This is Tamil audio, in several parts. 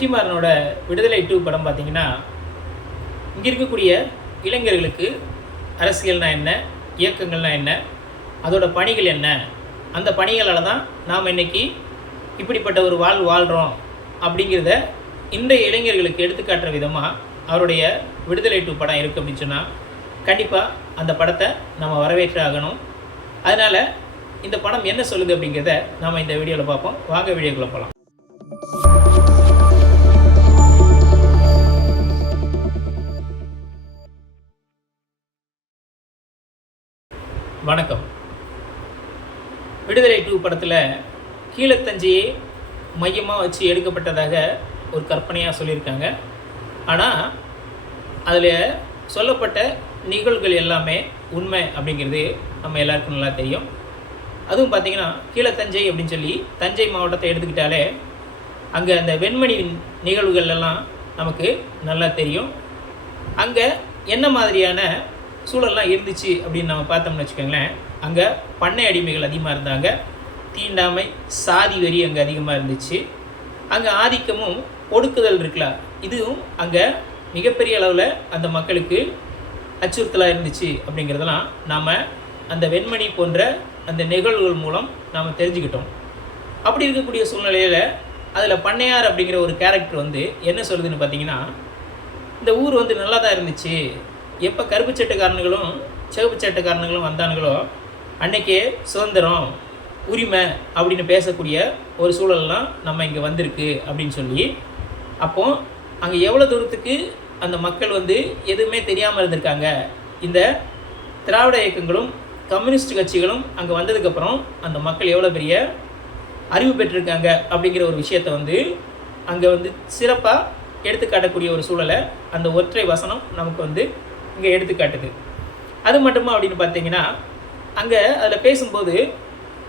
வெற்றிமாறனோட விடுதலை 2 படம் பார்த்திங்கன்னா, இங்கே இருக்கக்கூடிய இளைஞர்களுக்கு அரசியல்னா என்ன, இயக்கங்கள்னா என்ன, அதோட பணிகள் என்ன, அந்த பணிகளால் தான் நாம் இன்றைக்கி இப்படிப்பட்ட ஒரு வாழ்கிறோம் அப்படிங்கிறத இன்றைய இளைஞர்களுக்கு எடுத்துக்காட்டுற விதமாக அவருடைய விடுதலை 2 படம் இருக்குது அப்படின்னு சொன்னால், கண்டிப்பாக அந்த படத்தை நம்ம வரவேற்று ஆகணும். அதனால் இந்த படம் என்ன சொல்லுது அப்படிங்கிறத நாம் இந்த வீடியோவில் பார்ப்போம். வாங்க வீடியோக்குள்ளே போகலாம். வணக்கம். விடுதலை 2 படத்தில் கீழத்தஞ்சையை மையமாக வச்சு எடுக்கப்பட்டதாக ஒரு கற்பனையாக சொல்லியிருக்காங்க. ஆனால் அதில் சொல்லப்பட்ட நிகழ்வுகள் எல்லாமே உண்மை அப்படிங்கிறது நம்ம எல்லாருக்கும் நல்லா தெரியும். அதுவும் பார்த்திங்கன்னா, கீழத்தஞ்சை அப்படின்னு சொல்லி தஞ்சை மாவட்டத்தை எடுத்துக்கிட்டாலே அங்கே அந்த வெண்மணி நிகழ்வுகள் எல்லாம் நமக்கு நல்லா தெரியும். அங்கே என்ன மாதிரியான சூழல்லாம் இருந்துச்சு அப்படின்னு நம்ம பார்த்தோம்னு வச்சுக்கோங்களேன். அங்கே பண்ணை அடிமைகள் அதிகமாக இருந்தாங்க. தீண்டாமை, சாதி வரி அங்கே அதிகமாக இருந்துச்சு. அங்கே ஆதிக்கமும் ஒடுக்குதல் இருக்குல்ல, இதுவும் அங்கே மிகப்பெரிய அளவில் அந்த மக்களுக்கு அச்சுறுத்தலாக இருந்துச்சு அப்படிங்கிறதெல்லாம் நாம் அந்த வெண்மணி போன்ற அந்த நிகழ்வுகள் மூலம் நாம் தெரிஞ்சுக்கிட்டோம். அப்படி இருக்கக்கூடிய சூழ்நிலையில் அதில் பண்ணையார் அப்படிங்கிற ஒரு கேரக்டர் என்ன சொல்லுதுன்னு பார்த்தீங்கன்னா, இந்த ஊர் நல்லா தான் இருந்துச்சு. எப்போ கருப்பு சட்டைக்காரனுங்களும் சிவப்பு சட்டைக்காரனுங்களும் வந்தானுங்களோ அன்றைக்கே சுதந்திரம், உரிமை அப்படின்னு பேசக்கூடிய ஒரு சூழல்லாம் நம்ம இங்கே வந்திருக்கு அப்படின்னு சொல்லி, அப்போது அங்கே எவ்வளோ தூரத்துக்கு அந்த மக்கள் எதுவுமே தெரியாமல் இருந்திருக்காங்க. இந்த திராவிட இயக்கங்களும் கம்யூனிஸ்ட் கட்சிகளும் அங்கே வந்ததுக்கப்புறம் அந்த மக்கள் எவ்வளோ பெரிய அறிவு பெற்றிருக்காங்க அப்படிங்கிற ஒரு விஷயத்தை அங்கே சிறப்பாக எடுத்துக்காட்டக்கூடிய ஒரு சூழலை அந்த ஒற்றை வசனம் நமக்கு இங்கே எடுத்துக்காட்டுது. அது மட்டுமா அப்படின்னு பார்த்தீங்கன்னா, அங்கே அதில் பேசும்போது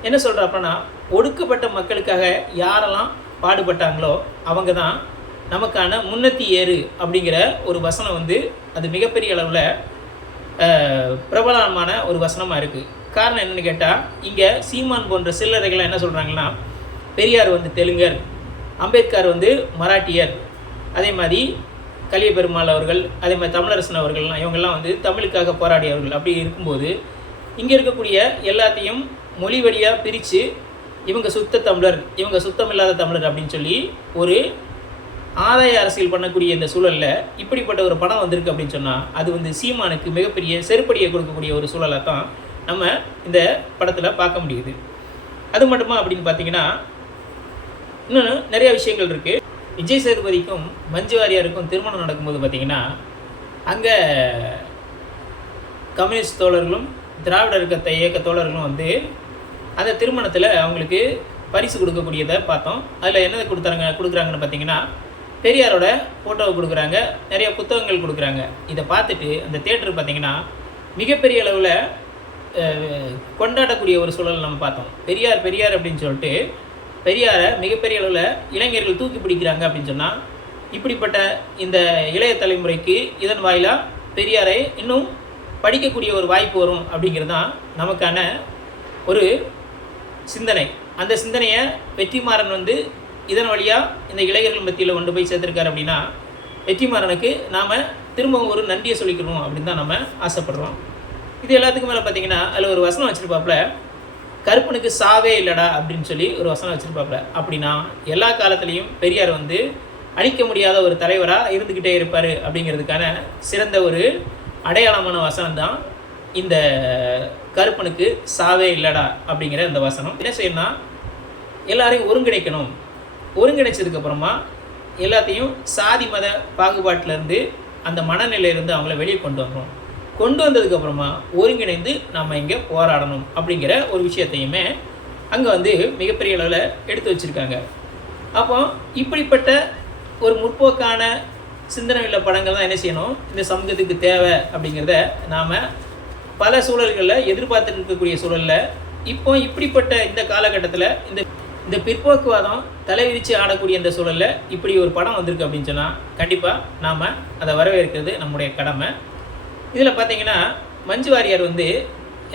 என்ன சொல்கிறாப்பன்னா, ஒடுக்கப்பட்ட மக்களுக்காக யாரெல்லாம் பாடுபட்டாங்களோ அவங்க தான் நமக்கான முன்னத்தி ஏறு அப்படிங்கிற ஒரு வசனம் அது மிகப்பெரிய அளவில் பிரபலமான ஒரு வசனமாக இருக்குது. காரணம் என்னென்னு கேட்டால், இங்கே சீமான் போன்ற சில்லறைகள்லாம் என்ன சொல்கிறாங்கன்னா, பெரியார் தெலுங்கர், அம்பேத்கர் மராட்டியர், அதே மாதிரி கலிய பெருமாள் அவர்கள், அதே மாதிரி தமிழரசன் அவர்கள்லாம் இவங்கெல்லாம் தமிழுக்காக போராடியவர்கள். அப்படி இருக்கும்போது இங்கே இருக்கக்கூடிய எல்லாத்தையும் மொழி வழியாக பிரித்து இவங்க சுத்த தமிழர், இவங்க சுத்தமில்லாத தமிழர் அப்படின்னு சொல்லி ஒரு ஆதாய அரசியல் பண்ணக்கூடிய இந்த சூழலில் இப்படிப்பட்ட ஒரு படம் வந்திருக்கு அப்படின்னு சொன்னால், அது சீமானுக்கு மிகப்பெரிய செருப்படியை கொடுக்கக்கூடிய ஒரு சூழலாக தான் நம்ம இந்த படத்தில் பார்க்க முடியுது. அது மட்டுமா அப்படின்னு பார்த்தீங்கன்னா, இன்னும் நிறைய விஷயங்கள் இருக்குது. விஜய் சேதுபதிக்கும் மஞ்சு வாரியாருக்கும் திருமணம் நடக்கும்போது பார்த்திங்கன்னா, அங்கே கம்யூனிஸ்ட் தோழர்களும் திராவிட இயக்க தோழர்களும் அந்த திருமணத்தில் அவங்களுக்கு பரிசு கொடுக்கக்கூடியதை பார்த்தோம். அதில் என்ன கொடுக்குறாங்கன்னு பார்த்தீங்கன்னா, பெரியாரோட ஃபோட்டோவை கொடுக்குறாங்க, நிறைய புத்தகங்கள் கொடுக்குறாங்க. இதை பார்த்துட்டு அந்த தேட்டர் பார்த்திங்கன்னா மிகப்பெரிய அளவில் கொண்டாடக்கூடிய ஒரு சூழல் நம்ம பார்த்தோம். பெரியார் பெரியார் அப்படின்னு சொல்லிட்டு பெரியாரை மிகப்பெரிய அளவில் இளைஞர்கள் தூக்கி பிடிக்கிறாங்க அப்படின்னு சொன்னால், இப்படிப்பட்ட இந்த இளைய தலைமுறைக்கு இதன் வாயிலாக பெரியாரை இன்னும் படிக்கக்கூடிய ஒரு வாய்ப்பு வரும் அப்படிங்கிறது தான் நமக்கான ஒரு சிந்தனை. அந்த சிந்தனையை வெற்றிமாறன் இதன் வழியாக இந்த இளைஞர்கள் மத்தியில் கொண்டு போய் சேர்த்துருக்காரு. அப்படின்னா வெற்றிமாறனுக்கு நாம் திரும்பவும் ஒரு நன்றியை சொல்லிக்கணும் அப்படின்னு தான் நம்ம ஆசைப்படுறோம். இது எல்லாத்துக்கும் மேலே பார்த்திங்கன்னா, அதில் ஒரு வசனம் வச்சுருப்பாப்புல, கருப்பனுக்கு சாவே இல்லைடா அப்படின்னு சொல்லி ஒரு வசனம் வச்சுருப்பாப்புல. அப்படின்னா எல்லா காலத்துலேயும் பெரியார் அழிக்க முடியாத ஒரு தலைவராக இருந்துக்கிட்டே இருப்பார் அப்படிங்கிறதுக்கான சிறந்த ஒரு அடையாளமான வசனம் தான் இந்த கருப்பனுக்கு சாவே இல்லைடா அப்படிங்கிற இந்த வசனம். என்ன செய்யணும்னா, எல்லாரையும் ஒருங்கிணைக்கணும். ஒருங்கிணைச்சதுக்கப்புறமா எல்லாத்தையும் சாதி மத பாகுபாட்டிலேருந்து அந்த மனநிலையிலேருந்து அவங்கள வெளியே கொண்டு வந்ததுக்கப்புறமா ஒருங்கிணைந்து நம்ம இங்கே போராடணும் அப்படிங்கிற ஒரு விஷயத்தையுமே அங்கே மிகப்பெரிய அளவில் எடுத்து வச்சுருக்காங்க. அப்போ இப்படிப்பட்ட ஒரு முற்போக்கான சிந்தனை உள்ள படங்கள் தான் என்ன செய்யணும், இந்த சமூகத்துக்கு தேவை அப்படிங்கிறத நாம் பல சூழல்களில் எதிர்பார்த்துட்டு இருக்கக்கூடிய சூழலில் இப்போ இப்படிப்பட்ட இந்த காலகட்டத்தில் இந்த பிற்போக்குவாதம் தலைவிரித்து ஆடக்கூடிய இந்த சூழலில் இப்படி ஒரு படம் வந்திருக்கு அப்படின்னு சொன்னால் கண்டிப்பாக நாம் அதை வரவேற்கிறது நம்முடைய கடமை. இதில் பார்த்தீங்கன்னா, மஞ்சு வாரியார்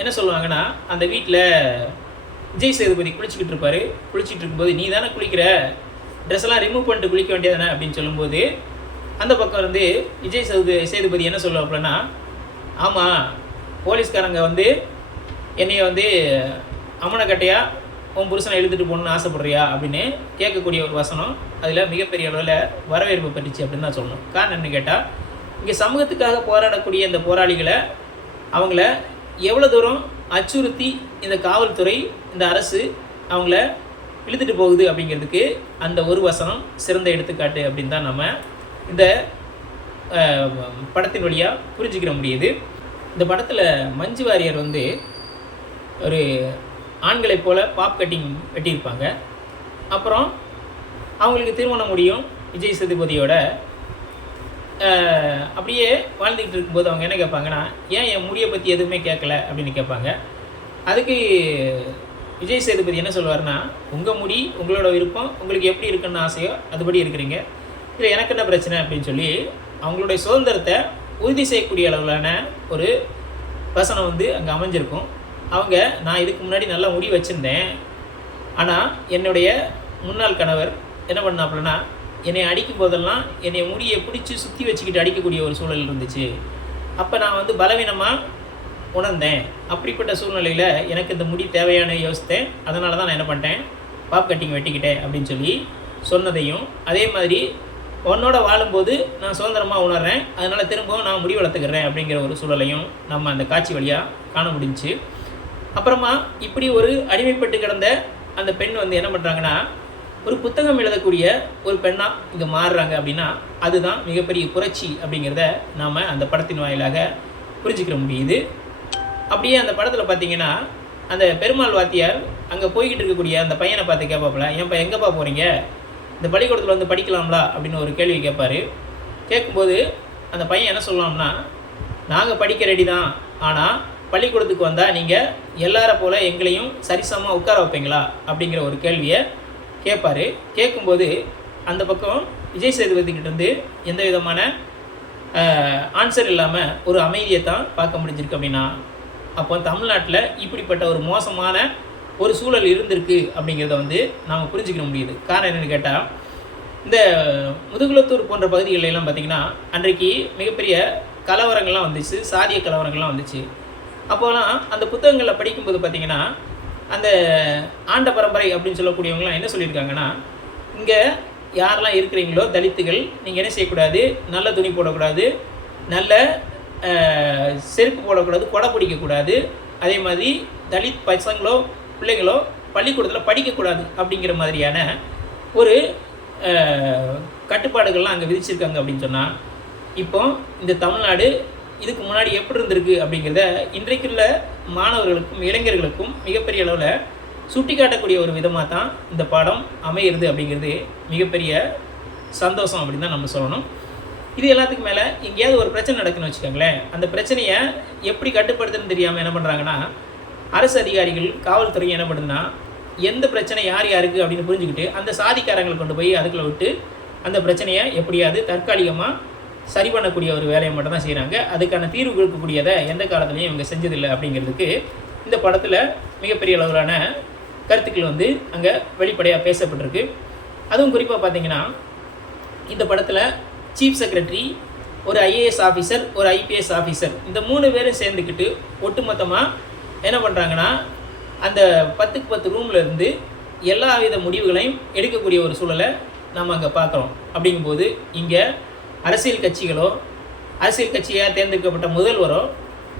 என்ன சொல்லுவாங்கன்னா, அந்த வீட்டில் விஜய் சேதுபதி குளிச்சுக்கிட்டு இருப்பார். குளிச்சுட்டு இருக்கும்போது, நீ தானே குளிக்கிற, ட்ரெஸ்ஸெல்லாம் ரிமூவ் பண்ணிட்டு குளிக்க வேண்டியதானே அப்படின்னு சொல்லும்போது அந்த பக்கம் வந்து விஜய் சேதுபதி என்ன சொல்லுவாப்புலன்னா, ஆமாம் போலீஸ்காரங்க வந்து என்னைய வந்து அமனக்கட்டையாக உன் புருஷனை எழுதிட்டு போகணுன்னு ஆசைப்படுறியா அப்படின்னு கேட்கக்கூடிய ஒரு வசனம் அதில் மிகப்பெரிய அளவில் வரவேற்பு பெற்றுச்சு அப்படின்னு தான் சொல்லணும். காரணம் என்னன்னு கேட்டால், இங்கே சமூகத்துக்காக போராடக்கூடிய இந்த போராளிகளை அவங்கள எவ்வளோ தூரம் அச்சுறுத்தி இந்த காவல்துறை, இந்த அரசு அவங்கள இழுத்துட்டு போகுது அப்படிங்கிறதுக்கு அந்த ஒரு வசனம் சிறந்த எடுத்துக்காட்டு அப்படின்னு தான் நம்ம இந்த படத்தின் வழியாக புரிஞ்சுக்கிற முடியுது. இந்த படத்தில் மஞ்சு வாரியர் வந்து ஒரு ஆண்களைப் போல் பாப் கட்டிங் வெட்டியிருப்பாங்க. அப்புறம் அவங்களுக்கு திருமணம் முடியும் விஜய் சேதுபதியோட. அப்படியே வாழ்ந்துக்கிட்டு இருக்கும்போது அவங்க என்ன கேட்பாங்கன்னா, ஏன் என் முடியை பற்றி எதுவுமே கேட்கல அப்படின்னு கேட்பாங்க. அதுக்கு விஜய் சேதுபதி என்ன சொல்லுவார்னா, உங்கள் முடி உங்களோட விருப்பம், உங்களுக்கு எப்படி இருக்குன்னு ஆசையோ அதுபடி இருக்கிறீங்க, இல்லை எனக்கு என்ன பிரச்சனை அப்படின்னு சொல்லி அவங்களுடைய சுதந்திரத்தை உறுதி செய்யக்கூடிய அளவிலான ஒரு வசனம் வந்து அங்கே அமைஞ்சிருக்கும். அவங்க, நான் இதுக்கு முன்னாடி நல்லா முடி வச்சுருந்தேன், ஆனால் என்னுடைய முன்னாள் கணவர் என்ன பண்ணாப்புலன்னா, என்னை அடிக்கும் போதெல்லாம் என்னை முடியை பிடிச்சி சுற்றி வச்சுக்கிட்டு அடிக்கக்கூடிய ஒரு சூழல் இருந்துச்சு. அப்போ நான் வந்து பலவீனமாக உணர்ந்தேன். அப்படிப்பட்ட சூழ்நிலையில் எனக்கு இந்த முடி தேவையான யோசித்தேன். அதனால தான் நான் என்ன பண்ணிட்டேன், பாப் கட்டிங் வெட்டிக்கிட்டேன் அப்படின்னு சொல்லி சொன்னதையும், அதே மாதிரி உன்னோட வாழும்போது நான் சுதந்திரமாக உணர்றேன், அதனால் திரும்பவும் நான் முடி வளர்த்துக்கிறேன் அப்படிங்கிற ஒரு சூழலையும் நம்ம அந்த காட்சி வழியாக காண முடிஞ்சிச்சு. அப்புறமா இப்படி ஒரு அடிமைப்பட்டு கிடந்த அந்த பெண் வந்து என்ன பண்ணுறாங்கன்னா, ஒரு புத்தகம் எழுதக்கூடிய ஒரு பெண்ணாக இங்கே மாறுறாங்க அப்படின்னா அதுதான் மிகப்பெரிய புரட்சி அப்படிங்கிறத நாம் அந்த படத்தின் வாயிலாக புரிஞ்சுக்கிற முடியுது. அப்படியே அந்த படத்தில் பார்த்தீங்கன்னா, அந்த பெருமாள் வாத்தியார் அங்கே போய்கிட்டு இருக்கக்கூடிய அந்த பையனை பார்த்து கேட்பாப்புல, ஏன்ப்பா எங்கேப்பா போகிறீங்க, இந்த பள்ளிக்கூடத்தில் வந்து படிக்கலாம்லா அப்படின்னு ஒரு கேள்வி கேட்பார். கேட்கும்போது அந்த பையன் என்ன சொல்லலாம்னா, நாங்கள் படிக்க ரெடி தான், ஆனால் பள்ளிக்கூடத்துக்கு வந்தால் நீங்கள் எல்லாரை போல் எங்களையும் சரிசமாக உட்கார வைப்பீங்களா அப்படிங்கிற ஒரு கேள்வியை கேட்பார். கேட்கும்போது அந்த பக்கம் விஜய் சேதுபதிக்கிட்டேருந்து எந்த விதமான ஆன்சர் இல்லாமல் ஒரு அமைதியை தான் பார்க்க முடிஞ்சிருக்கு. அப்படின்னா அப்போ தமிழ்நாட்டில் இப்படிப்பட்ட ஒரு மோசமான ஒரு சூழல் இருந்திருக்கு அப்படிங்கிறத வந்து நாம் புரிஞ்சுக்கிற முடியுது. காரணம் என்னென்னு கேட்டால், இந்த முதுகுளத்தூர் போன்ற பகுதிகளெல்லாம் பார்த்திங்கன்னா அன்றைக்கு மிகப்பெரிய கலவரங்கள்லாம் வந்துச்சு, சாதிய கலவரங்கள்லாம் வந்துச்சு. அப்போலாம் அந்த புத்தகங்களில் படிக்கும்போது பார்த்திங்கன்னா, அந்த ஆண்ட பரம்பரை அப்படின்னு சொல்லக்கூடியவங்களாம் என்ன சொல்லியிருக்காங்கன்னா, இங்கே யாரெல்லாம் இருக்கிறீங்களோ தலித்துகள், நீங்கள் என்ன செய்யக்கூடாது, நல்ல துணி போடக்கூடாது, நல்ல செருப்பு போடக்கூடாது, கொடை பிடிக்கக்கூடாது, அதே மாதிரி தலித் பசங்களோ பிள்ளைங்களோ பள்ளிக்கூடத்தில் படிக்கக்கூடாது அப்படிங்கிற மாதிரியான ஒரு கட்டுப்பாடுகள்லாம் அங்கே விதிச்சிருக்காங்க அப்படின்னு சொன்னால், இப்போ இந்த தமிழ்நாடு இதுக்கு முன்னாடி எப்படி இருந்திருக்கு அப்படிங்கிறத இன்றைக்குள்ள மாணவர்களுக்கும் இளைஞர்களுக்கும் மிகப்பெரிய அளவில் சுட்டி காட்டக்கூடிய ஒரு விதமாக தான் இந்த பாடம் அமையிறது அப்படிங்கிறது மிகப்பெரிய சந்தோஷம் அப்படின்னு தான் நம்ம சொல்லணும். இது எல்லாத்துக்கும் மேலே எங்கேயாவது ஒரு பிரச்சனை நடக்குன்னு வச்சுக்கோங்களேன், அந்த பிரச்சனையை எப்படி கட்டுப்படுத்துன்னு தெரியாமல் என்ன பண்ணுறாங்கன்னா, அரசு அதிகாரிகள் காவல்துறை என்ன பண்ணுதுன்னா, எந்த பிரச்சனை யார் யாருக்கு அப்படின்னு புரிஞ்சுக்கிட்டு அந்த சாதிக்காரங்களை கொண்டு போய் அதுக்குள்ளே விட்டு அந்த பிரச்சனையை எப்படியாவது தற்காலிகமாக சரி பண்ணக்கூடிய ஒரு வேலையை மட்டும் தான் செய்கிறாங்க. அதுக்கான தீர்வு கொடுக்கக்கூடியதை எந்த காலத்துலையும் இவங்க செஞ்சதில்லை அப்படிங்கிறதுக்கு இந்த படத்தில் மிகப்பெரிய அளவிலான கருத்துக்கள் வந்து அங்கே வெளிப்படையாக பேசப்பட்டிருக்கு. அதுவும் குறிப்பாக பார்த்திங்கன்னா, இந்த படத்தில் சீஃப் செக்ரட்டரி, ஒரு ஐஏஎஸ் ஆஃபீஸர், ஒரு ஐபிஎஸ் ஆஃபீஸர், இந்த 3 பேரும் சேர்ந்துக்கிட்டு ஒட்டுமொத்தமாக என்ன பண்ணுறாங்கன்னா, அந்த 10க்கு 10 ரூமில் இருந்து எல்லா வித முடிவுகளையும் எடுக்கக்கூடிய ஒரு சூழலை நம்ம அங்கே பார்க்குறோம். அப்படிங்கும்போது இங்கே அரசியல் கட்சிகளோ, அரசியல் கட்சியாக தேர்ந்தெடுக்கப்பட்ட முதல்வரோ,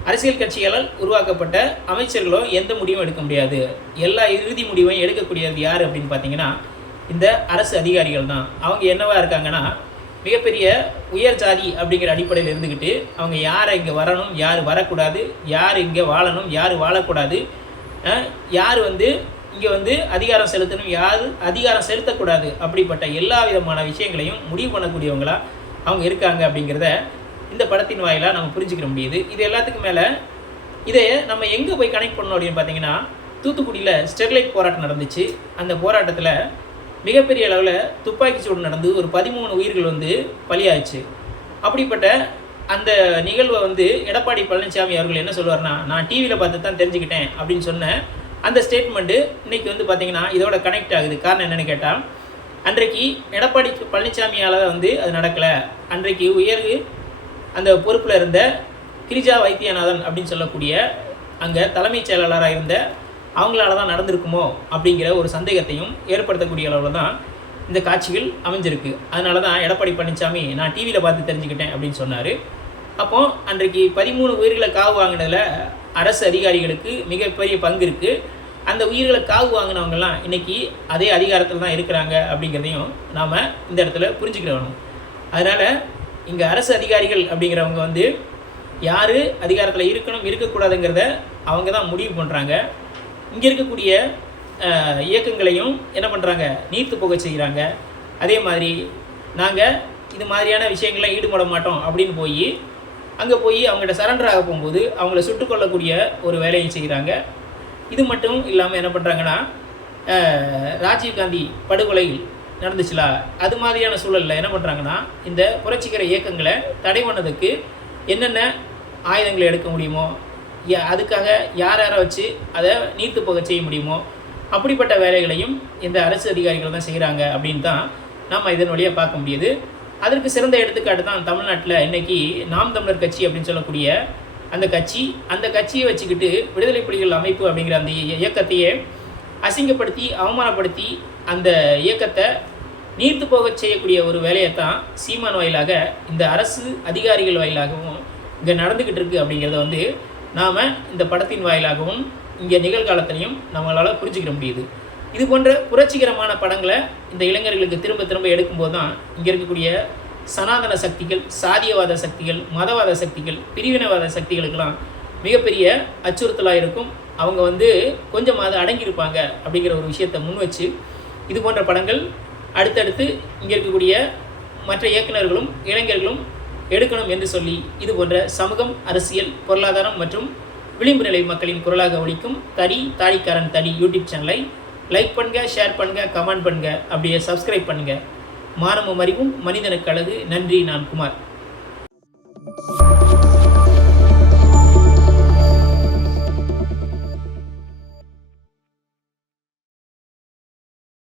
அரசியல் கட்சிகளால் உருவாக்கப்பட்ட அமைச்சர்களோ எந்த முடிவும் எடுக்க முடியாது. எல்லா இறுதி முடிவையும் எடுக்கக்கூடியது யார் அப்படின்னு பார்த்தீங்கன்னா, இந்த அரசு அதிகாரிகள் தான். அவங்க என்னவாக இருக்காங்கன்னா, மிகப்பெரிய உயர் ஜாதி அப்படிங்கிற அடிப்படையில் இருந்துக்கிட்டு அவங்க யாரை இங்கே வரணும், யார் வரக்கூடாது, யார் இங்கே வாழணும், யார் வாழக்கூடாது, யார் வந்து இங்கே வந்து அதிகாரம் செலுத்தணும், யார் அதிகாரம் செலுத்தக்கூடாது, அப்படிப்பட்ட எல்லா விதமான விஷயங்களையும் முடிவு பண்ணக்கூடியவங்களாக அவங்க இருக்காங்க அப்படிங்கிறத இந்த படத்தின் வாயிலாக நம்ம புரிஞ்சுக்கிற முடியுது. இது எல்லாத்துக்கும் மேலே இதை நம்ம எங்கே போய் கனெக்ட் பண்ணணும் அப்படின்னு பார்த்தீங்கன்னா, தூத்துக்குடியில் ஸ்டெர்லைட் போராட்டம் நடந்துச்சு. அந்த போராட்டத்தில் மிகப்பெரிய அளவில் துப்பாக்கி சூடு நடந்து ஒரு 13 உயிர்கள் வந்து பலியாச்சு. அப்படிப்பட்ட அந்த நிகழ்வை வந்து எடப்பாடி பழனிசாமி அவர்கள் என்ன சொல்லுவார்னா, நான் டிவியில் பார்த்து தான் தெரிஞ்சுக்கிட்டேன் அப்படின்னு சொன்ன அந்த ஸ்டேட்மெண்ட்டு இன்றைக்கி வந்து பார்த்திங்கன்னா இதோட கனெக்ட் ஆகுது. காரணம் என்னென்னு கேட்டால், அன்றைக்கு எடப்பாடி பழனிசாமியால் வந்து அது நடக்கலை. அன்றைக்கு அந்த பொறுப்பில் இருந்த கிரிஜா வைத்தியநாதன் அப்படின்னு சொல்லக்கூடிய அங்கே தலைமைச் செயலாளராக இருந்த அவங்களால தான் நடந்திருக்குமோ அப்படிங்கிற ஒரு சந்தேகத்தையும் ஏற்படுத்தக்கூடிய அளவில் தான் இந்த காட்சிகள் அமைஞ்சிருக்கு. அதனால தான் எடப்பாடி பழனிசாமி நான் டிவியில் பார்த்து தெரிஞ்சுக்கிட்டேன் அப்படின்னு சொன்னார். அப்போது அன்றைக்கு 13 உயிர்களை காவு வாங்கினதில் அரசு அதிகாரிகளுக்கு மிகப்பெரிய பங்கு இருக்குது. அந்த உயிர்களை காவு வாங்கினவங்கலாம் இன்றைக்கி அதே அதிகாரத்தில் தான் இருக்கிறாங்க அப்படிங்கிறதையும் நாம் இந்த இடத்துல புரிஞ்சுக்கிடணும். அதனால் இங்கே அரசு அதிகாரிகள் அப்படிங்கிறவங்க வந்து யார் அதிகாரத்தில் இருக்கணும் இருக்கக்கூடாதுங்கிறத அவங்க தான் முடிவு பண்ணுறாங்க. இங்கே இருக்கக்கூடிய இயக்கங்களையும் என்ன பண்ணுறாங்க, நீர்த்து போக செய்கிறாங்க. அதே மாதிரி நாங்கள் இது மாதிரியான விஷயங்கள்லாம் ஈடுபட மாட்டோம் அப்படின்னு அங்கே போய் அவங்கள்ட்ட சரண்டர் ஆக போகும்போது அவங்கள சுட்டுக்கொள்ளக்கூடிய ஒரு வேலையை செய்கிறாங்க. இது மட்டும் இல்லாமல் என்ன பண்ணுறாங்கன்னா, ராஜீவ்காந்தி படுகொலை நடந்துச்சுல, அது மாதிரியான சூழலில் என்ன பண்ணுறாங்கன்னா, இந்த புரட்சிகர இயக்கங்களை தடை பண்ணதுக்கு என்னென்ன ஆயுதங்களை எடுக்க முடியுமோ, அதுக்காக யாரை வச்சு அதை நீர்த்து போக செய்ய முடியுமோ அப்படிப்பட்ட வேலைகளையும் இந்த அரசு அதிகாரிகள் தான் செய்கிறாங்க அப்படின்னு தான் நாம் இதன் வழியாக பார்க்க முடியுது. அதற்கு சிறந்த எடுத்துக்காட்டு தான் தமிழ்நாட்டில் இன்றைக்கி நாம் தமிழர் கட்சி அப்படின்னு சொல்லக்கூடிய அந்த கட்சியை வச்சுக்கிட்டு விடுதலை புலிகள் அமைப்பு அப்படிங்கிற அந்த இயக்கத்தையே அசிங்கப்படுத்தி அவமானப்படுத்தி அந்த இயக்கத்தை நீர்த்து போக செய்யக்கூடிய ஒரு வேலையை தான் சீமான் வாயிலாக இந்த அரசு அதிகாரிகள் வாயிலாகவும் இங்கே நடந்துக்கிட்டு இருக்குது அப்படிங்கிறத வந்து நாம் இந்த படத்தின் வாயிலாகவும் இங்கே நிகழ்காலத்திலையும் நம்மளால் புரிஞ்சுக்கிற முடியுது. இது போன்ற புரட்சிகரமான படங்களை இந்த இளைஞர்களுக்கு திரும்ப திரும்ப எடுக்கும்போது தான் இங்கே இருக்கக்கூடிய சனாதன சக்திகள், சாதியவாத சக்திகள், மதவாத சக்திகள், பிரிவினவாத சக்திகளுக்கெல்லாம் மிகப்பெரிய அச்சுறுத்தலாக இருக்கும். அவங்க வந்து கொஞ்சமாவது அடங்கியிருப்பாங்க அப்படிங்கிற ஒரு விஷயத்தை முன் வச்சு இது போன்ற படங்கள் அடுத்தடுத்து இங்கே இருக்கக்கூடிய மற்ற இயக்குநர்களும் இளைஞர்களும் எடுக்கணும் என்று சொல்லி இது போன்ற சமூகம், அரசியல், பொருளாதாரம் மற்றும் விளிம்பு நிலை மக்களின் குரலாக ஒலிக்கும் தாடிக்காரன் தடி யூடியூப் சேனலை லைக் பண்ணுங்கள், ஷேர் பண்ணுங்கள், கமெண்ட் பண்ணுங்கள், அப்படியே சப்ஸ்கிரைப் பண்ணுங்கள். மானமும் அறிவும் மனிதனுக்கு அழகு. நன்றி. நான் குமார்.